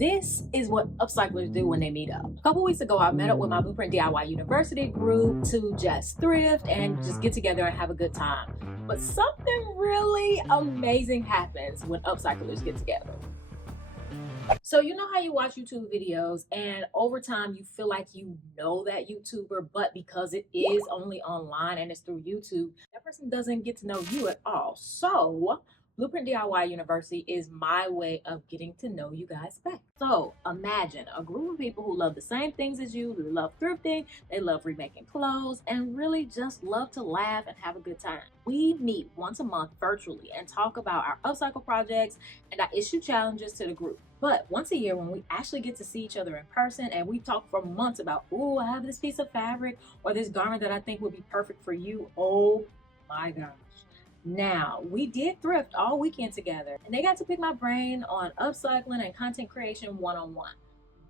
This is what upcyclers do when they meet up. A couple weeks ago, I met up with my Blueprint DIY University group to just thrift and just get together and have a good time. But something really amazing happens when upcyclers get together. So you know how you watch YouTube videos and over time you feel like you know that YouTuber, but because it is only online and it's through YouTube, that person doesn't get to know you at all. So Blueprint DIY University is my way of getting to know you guys better. So imagine a group of people who love the same things as you. They love thrifting, they love remaking clothes, and really just love to laugh and have a good time. We meet once a month virtually and talk about our upcycle projects, and I issue challenges to the group. But once a year, when we actually get to see each other in person and we talk for months about, oh, I have this piece of fabric or this garment that I think would be perfect for you. Oh my gosh. Now, we did thrift all weekend together and they got to pick my brain on upcycling and content creation one-on-one.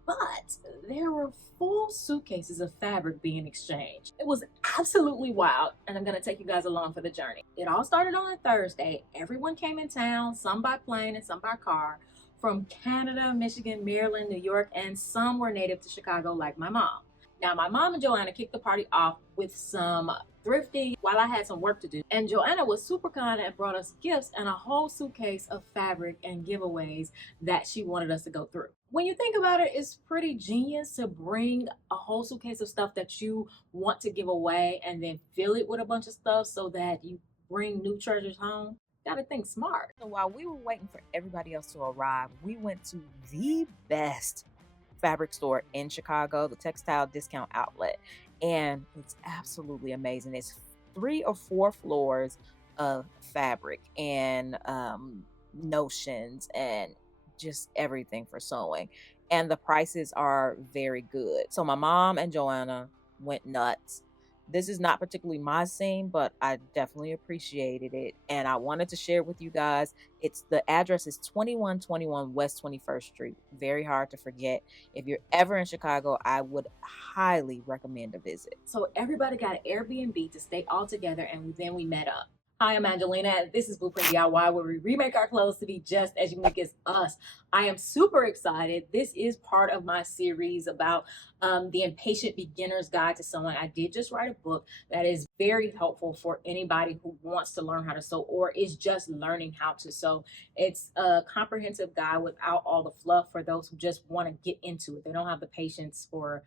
But there were full suitcases of fabric being exchanged. It was absolutely wild, and I'm gonna take you guys along for the journey. It all started on a Thursday. Everyone came in town, some by plane and some by car, from Canada, Michigan, Maryland, New York, and some were native to Chicago like my mom. Now, my mom and Joanna kicked the party off with some thrifting while I had some work to do. And Joanna was super kind and brought us gifts and a whole suitcase of fabric and giveaways that she wanted us to go through. When you think about it, it's pretty genius to bring a whole suitcase of stuff that you want to give away and then fill it with a bunch of stuff so that you bring new treasures home. Gotta think smart. So while we were waiting for everybody else to arrive, we went to the best fabric store in Chicago, the Textile Discount Outlet, and it's absolutely amazing. It's 3 or 4 floors of fabric and notions and just everything for sewing, and the prices are very good. So my mom and Joanna went nuts. This is not particularly my scene, but I definitely appreciated it. And I wanted to share with you guys. The address is 2121 West 21st Street. Very hard to forget. If you're ever in Chicago, I would highly recommend a visit. So everybody got an Airbnb to stay all together, and then we met up. Hi, I'm Angelina, and this is Blueprint DIY, where we remake our clothes to be just as unique as us. I am super excited. This is part of my series about the Impatient Beginner's Guide to Sewing. I did just write a book that is very helpful for anybody who wants to learn how to sew or is just learning how to sew. It's a comprehensive guide without all the fluff for those who just want to get into it. They don't have the patience for,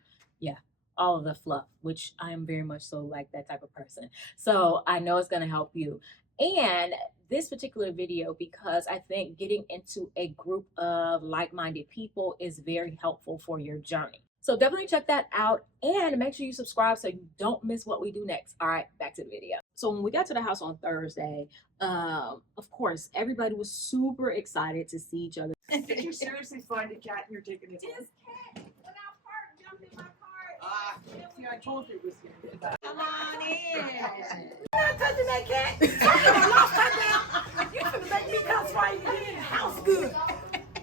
all of the fluff, which I am very much so like that type of person. So I know it's going to help you. And this particular video, because I think getting into a group of like-minded people is very helpful for your journey. So definitely check that out and make sure you subscribe so you don't miss what we do next. All right, back to the video. So when we got to the house on Thursday, of course, everybody was super excited to see each other. Did you seriously find a cat and you're taking it home? This cat, when I parked, jumped in my car. See, I told you it was here. Come on in. You're not touching that cat. I lost her now. You finna make me cuss right in the house good.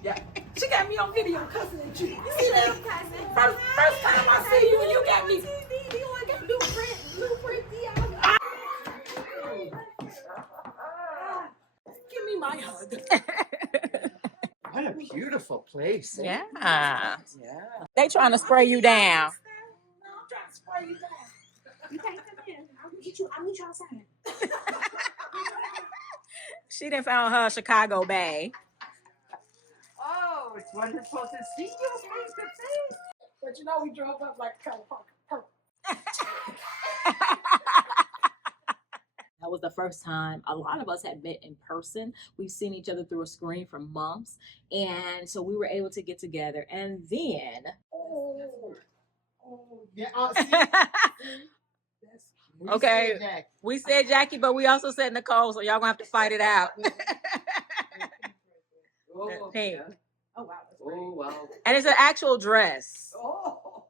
Yeah. She got me on video cussing at you. You see that? First time I see you, you got me. You only got Blueprint DIY. Give me my hug. What a beautiful place. Yeah. Yeah. They trying to spray you down. No, I'm trying to spray you down. You can't come in. I'll meet you outside. She done found her Chicago bag. Oh, it's wonderful to see you face to face. But you know, we drove up like a purple. That was the first time a lot of us had met in person. We've seen each other through a screen for months. And so we were able to get together. And then... Okay, we said Jackie, but we also said Nicole, so y'all gonna have to fight it out. Hey. Oh, wow. Oh, wow. And it's an actual dress. Oh.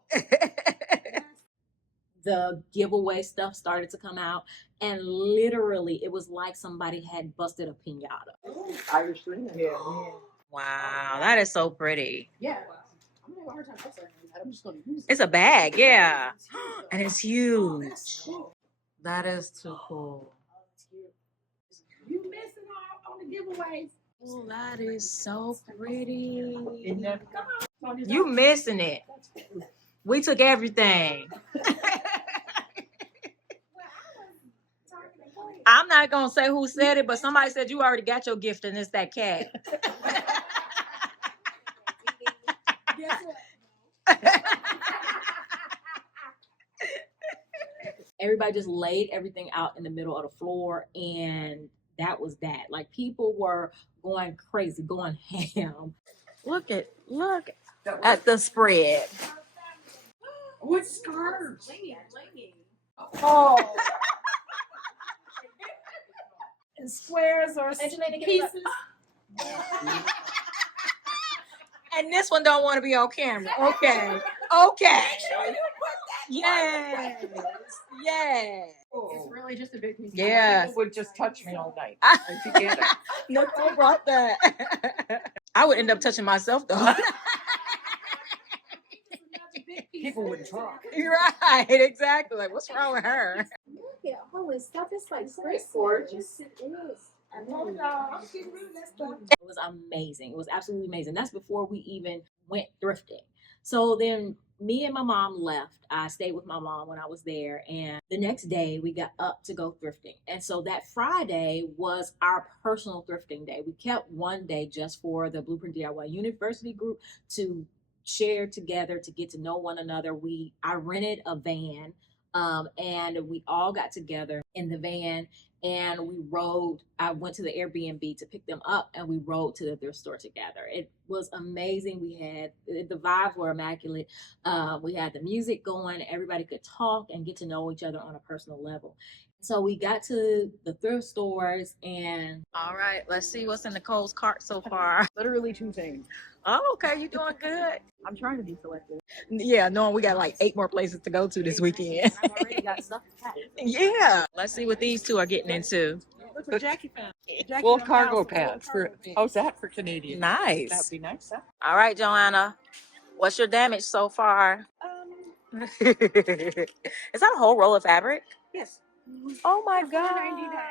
The giveaway stuff started to come out, and literally it was like somebody had busted a piñata. Irish string. Yeah. Wow, that is so pretty. Yeah. I'm gonna have a hard time upside that. I'm just gonna use it. It's a bag, yeah. And it's huge. That is too cool. You missing out on the giveaways. Oh, that is so pretty. You missing it. We took everything. I'm not gonna say who said it, but somebody said you already got your gift and it's that cat. Everybody just laid everything out in the middle of the floor, and that was that. Like, people were going crazy, going ham. Look at the spread. What scarves? Oh, In squares or pieces? And this one don't want to be on camera. Okay. Okay. Yes. Yes. It's really just a big piece. Yeah. People would just touch me all night. No, I brought that. I would end up touching myself though. People would talk. You're right, exactly. Like, what's wrong with her? look at all this stuff. It's like gorgeous. It is. I know y'all. I'm getting rid of that stuff. It was amazing. It was absolutely amazing. That's before we even went thrifting. So then me and my mom left. I stayed with my mom when I was there. And the next day we got up to go thrifting. And so that Friday was our personal thrifting day. We kept one day just for the Blueprint DIY University group to share together, to get to know one another. I rented a van, and we all got together in the van and we rode. I went to the Airbnb to pick them up and we rode to the thrift store together. It was amazing. The vibes were immaculate. We had the music going. Everybody could talk and get to know each other on a personal level. So we got to the thrift stores and All right, let's see what's in Nicole's cart so far. Literally 2 things. Oh, okay, you doing good. I'm trying to be selective. Yeah, knowing we got like 8 more places to go to this weekend. I've already got stuff packed. Yeah. Let's see what these two are getting into. Look what Jackie found. Jackie Wool found cargo some pants. wool cargo pants. How's that for Canadian? That'd Nice. be nice, huh? All right, Joanna. What's your damage so far? Is that a whole roll of fabric? Yes. Oh my For gosh. $4.99. I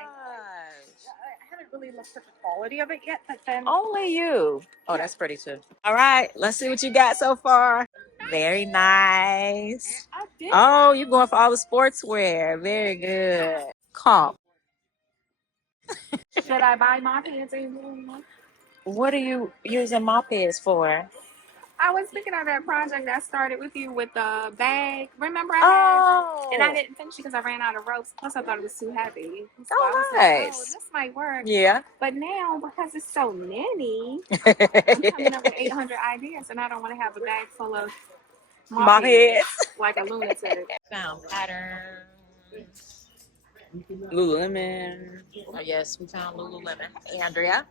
haven't really looked at the quality of it yet, but then Only you. Oh, that's pretty too. All right, let's see what you got so far. Very nice. I did. Oh, you're going for all the sportswear. Very good. Comp. Should I buy my pants anymore? What are you using mop heads for? I was thinking of that project that started with you with the bag. Remember I Oh. had, and I didn't finish it because I ran out of ropes. Plus I thought it was too heavy. So Oh, I was like, oh, nice. this might work. Yeah. But now, because it's so many, I'm coming up with 800 ideas, and I don't want to have a bag full of Mop heads. like a lunatic. Found patterns. Lululemon. Oh, yes, we found Lululemon. Hey, Andrea.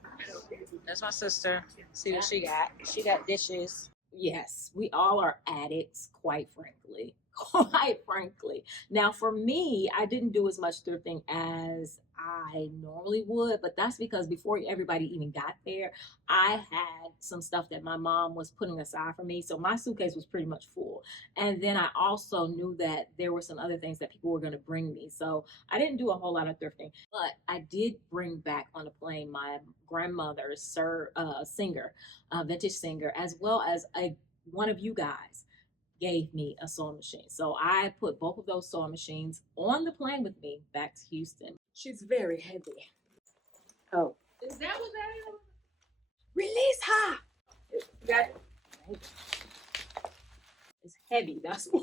That's my sister. See what she got. She got dishes. Yes, we all are addicts, quite frankly. Quite frankly. Now, for me, I didn't do as much thrifting as I normally would, but that's because before everybody even got there, I had some stuff that my mom was putting aside for me. So my suitcase was pretty much full. And then I also knew that there were some other things that people were going to bring me. So I didn't do a whole lot of thrifting, but I did bring back on the plane my grandmother's singer, vintage singer, as well as one of you guys gave me a sewing machine. So I put both of those sewing machines on the plane with me back to Houston. She's very heavy. Oh. Is that what that is? Release her! That, it's heavy, that's why.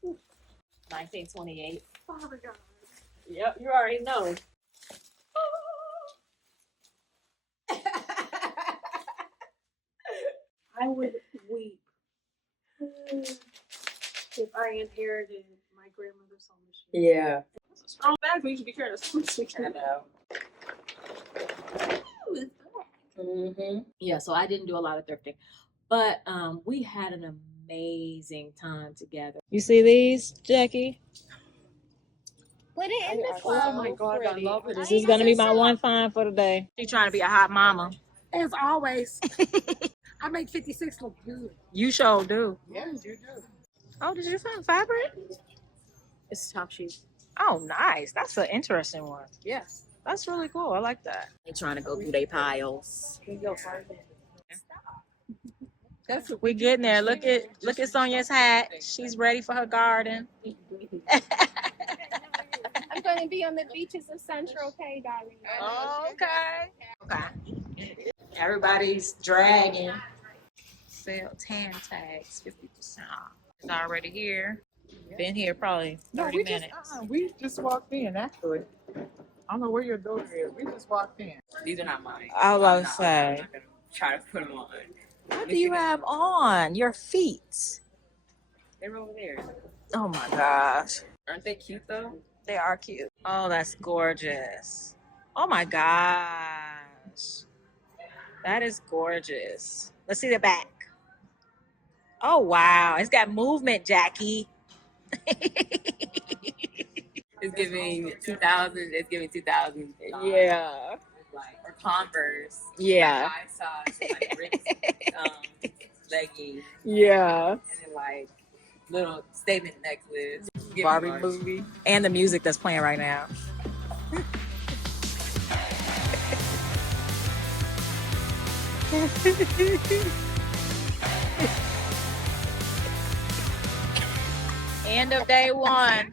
1928. Oh my God. Yep, you already know. I would weep if I inherited my grandmother's sewing machine. Yeah. It's a strong bag, but you should be careful. I know. Yeah, so I didn't do a lot of thrifting, but we had an amazing time together. You see these, Jackie? Put it in the Oh my God, I love it. This is gonna be my one find for the day. She trying to be a hot mama. As always, I make 56 look good. You sure do. Yes, you do. Oh, did you find fabric? It's top sheet. Oh, nice. That's an interesting one. Yes. That's really cool. I like that. They're trying to go through their piles. We're getting there. Look at Sonia's hat. She's ready for her garden. I'm going to be on the beaches of Central K, darling. Okay. Everybody's dragging. Sale tan tags 50% off. It's already here. Been here probably 30 minutes. We just walked in, actually. I don't know where your door is. We just walked in. These are not mine. I was about to say. I'm not gonna try to put them on. What do you have on? Your feet. They're over there. Oh my gosh. Aren't they cute though? They are cute. Oh, that's gorgeous. Oh my gosh. That is gorgeous. Let's see the back. Oh wow. It's got movement, Jackie. It's giving 2000. It's giving 2000. Yeah. Or Converse. Yeah. High socks, like Rick's, leggings, Yeah. and then like little statement necklace. Barbie movie. And the music that's playing right now. End of day one.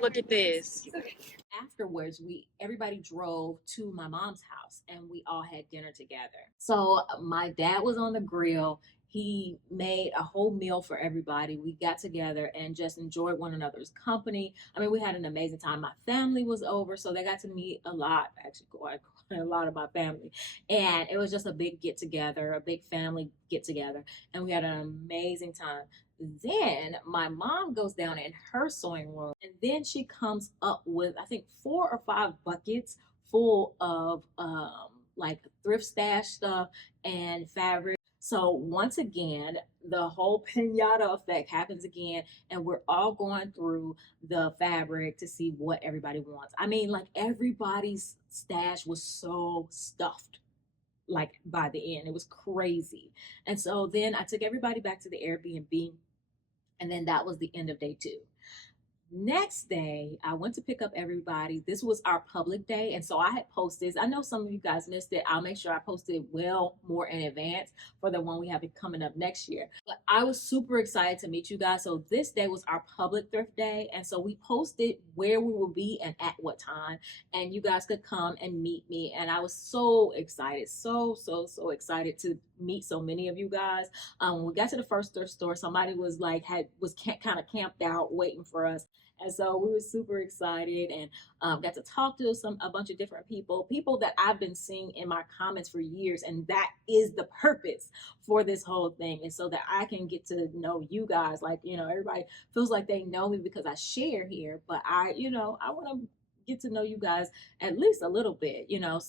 Look at this. Afterwards, everybody drove to my mom's house and we all had dinner together. So my dad was on the grill. He made a whole meal for everybody. We got together and just enjoyed one another's company. I mean, we had an amazing time. My family was over, so they got to meet a lot, actually quite a lot of my family. And it was just a big get together, a big family get together. And we had an amazing time. Then my mom goes down in her sewing room and then she comes up with, I think, 4 or 5 buckets full of like thrift stash stuff and fabric. So once again, the whole pinata effect happens again, and we're all going through the fabric to see what everybody wants. I mean, like everybody's stash was so stuffed. Like by the end, it was crazy. And so then I took everybody back to the Airbnb, and then that was the end of day 2. Next day, I went to pick up everybody. This was our public day, and so I had posted. I know some of you guys missed it. I'll make sure I post it well more in advance for the one we have coming up next year. But I was super excited to meet you guys. So this day was our public thrift day, and so we posted where we will be and at what time, and you guys could come and meet me. And I was so excited, so excited to meet so many of you guys. When we got to the first thrift store, somebody was like was kind of camped out waiting for us. And so we were super excited and got to talk to a bunch of different people that I've been seeing in my comments for years. And that is the purpose for this whole thing. And so that I can get to know you guys. Like, you know, everybody feels like they know me because I share here, but I want to get to know you guys at least a little bit. You know,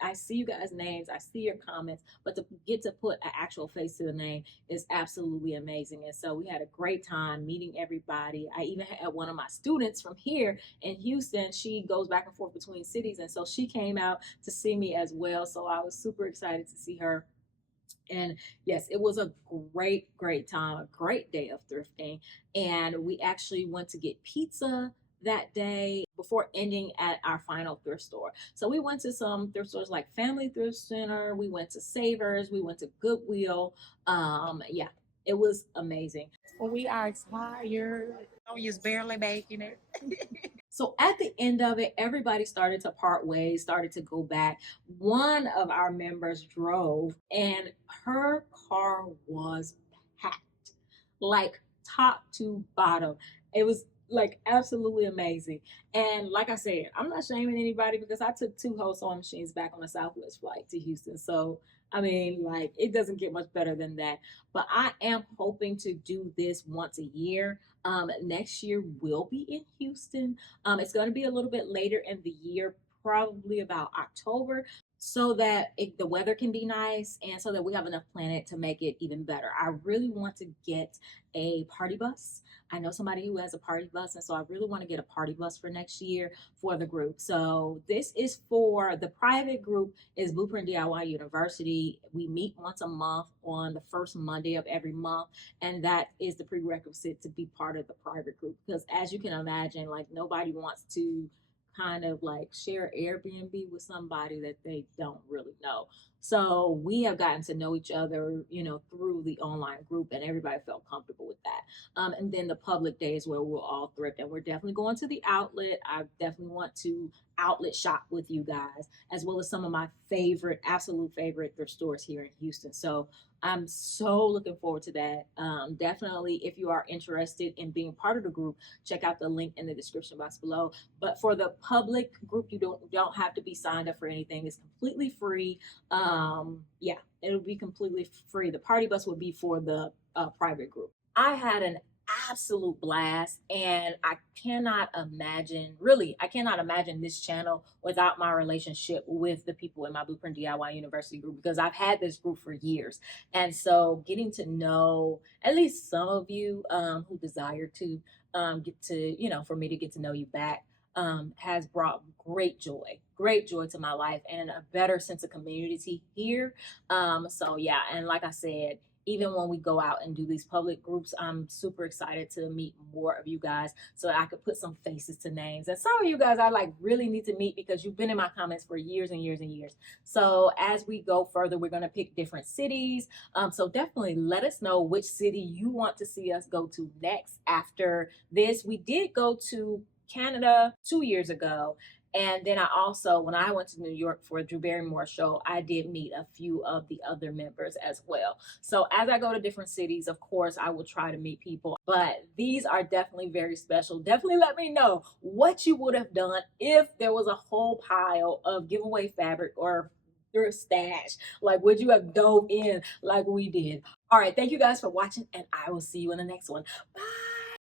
I see you guys' names, I see your comments, but to get to put an actual face to the name is absolutely amazing. And so we had a great time meeting everybody. I even had one of my students from here in Houston. She goes back and forth between cities, and so she came out to see me as well. So I was super excited to see her. And yes, it was a great time, a great day of thrifting. And we actually went to get pizza that day before ending at our final thrift store. So we went to some thrift stores like Family Thrift Center, we went to Savers, we went to Goodwill. Yeah, it was amazing. Well, we are tired. Sonia's barely making it. So at the end of it, everybody started to part ways, started to go back. One of our members drove and her car was packed, like top to bottom. It was like absolutely amazing. And like I said, I'm not shaming anybody because I took 2 whole sewing machines back on a Southwest flight to Houston. So I mean, like, it doesn't get much better than that. But I am hoping to do this once a year. Next year will be in Houston. It's going to be a little bit later in the year, probably about October, so that the weather can be nice and so that we have enough planet to make it even better. I really want to get a party bus. I know somebody who has a party bus, and so I really want to get a party bus for next year for the group. So this is for the private group is BlueprintDIY University. We meet once a month on the first Monday of every month, and that is the prerequisite to be part of the private group. Because as you can imagine, like nobody wants to kind of like share Airbnb with somebody that they don't really know. So we have gotten to know each other, you know, through the online group, and everybody felt comfortable with that. And then the public days where we'll all thrift, and we're definitely going to the outlet. I definitely want to outlet shop with you guys, as well as some of my favorite, absolute favorite thrift stores here in Houston. So I'm so looking forward to that. Definitely, if you are interested in being part of the group, check out the link in the description box below. But for the public group, you don't have to be signed up for anything. It's completely free. Yeah, it'll be completely free. The party bus will be for the private group. I had an absolute blast, and I cannot imagine, really, I cannot imagine this channel without my relationship with the people in my Blueprint DIY University group, because I've had this group for years. And so getting to know at least some of you who desire to get to, you know, for me to get to know you back, has brought great joy to my life, and a better sense of community here. So yeah, and like I said, even when we go out and do these public groups, I'm super excited to meet more of you guys so that I could put some faces to names. And some of you guys I like really need to meet because you've been in my comments for years and years and years. So as we go further, we're going to pick different cities. So definitely let us know which city you want to see us go to next after this. We did go to Canada 2 years ago. And then I also, when I went to New York for a Drew Barrymore show, I did meet a few of the other members as well. So as I go to different cities, of course, I will try to meet people. But these are definitely very special. Definitely let me know what you would have done if there was a whole pile of giveaway fabric or thrift stash. Like, would you have dove in like we did? All right, thank you guys for watching, and I will see you in the next one. Bye.